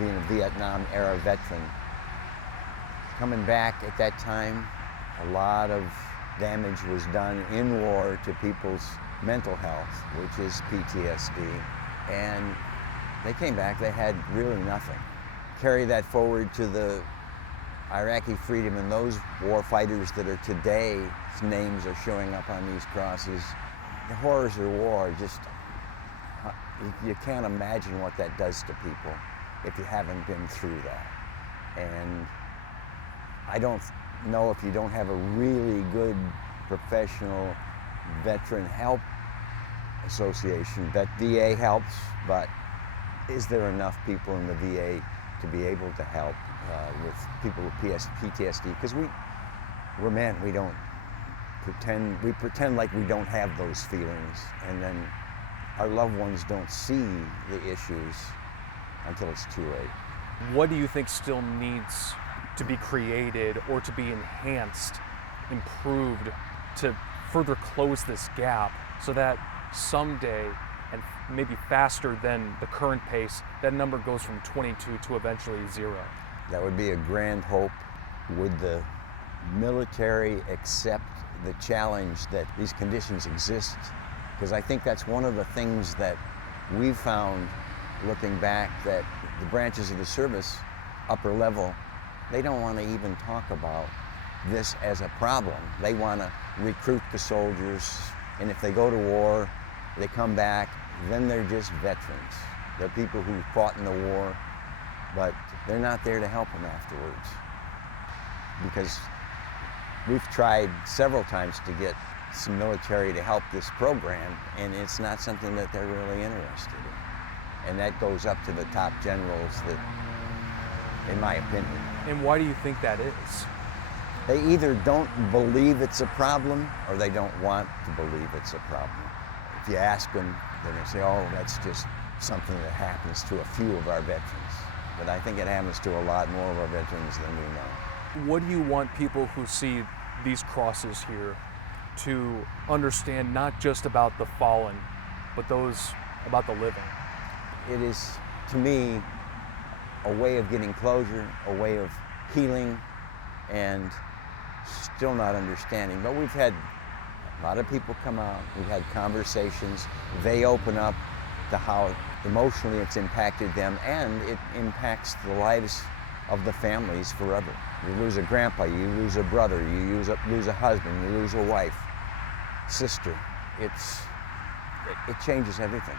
being a Vietnam era veteran. Coming back at that time, a lot of damage was done in war to people's mental health, which is PTSD. And they came back, they had really nothing. Carry that forward to the Iraqi freedom and those war fighters that are today's names are showing up on these crosses. The horrors of war are just, you can't imagine what that does to people if you haven't been through that. And I don't know if you don't have a really good professional veteran help association. That VA helps, but is there enough people in the VA to be able to help with people with PTSD? Because we're men, we pretend like we don't have those feelings, and then our loved ones don't see the issues until it's too late. What do you think still needs to be created or to be enhanced, improved, to further close this gap so that someday, and maybe faster than the current pace, that number goes from 22 to eventually 0? That would be a grand hope. Would the military accept the challenge that these conditions exist? Because I think that's one of the things that we've found looking back, that the branches of the service, upper level, they don't want to even talk about this as a problem. They want to recruit the soldiers, and if they go to war, they come back, then they're just veterans. They're people who fought in the war, but they're not there to help them afterwards. Because we've tried several times to get some military to help this program, and it's not something that they're really interested in. And that goes up to the top generals, that, in my opinion. And why do you think that is? They either don't believe it's a problem, or they don't want to believe it's a problem. If you ask them, they're going to say, oh, that's just something that happens to a few of our veterans. But I think it happens to a lot more of our veterans than we know. What do you want people who see these crosses here to understand, not just about the fallen, but those about the living? It is, to me, a way of getting closure, a way of healing, and still not understanding. But we've had a lot of people come out, we've had conversations, they open up to how emotionally it's impacted them, and it impacts the lives of the families forever. You lose a grandpa, you lose a brother, you lose a husband, you lose a wife, sister. It changes everything.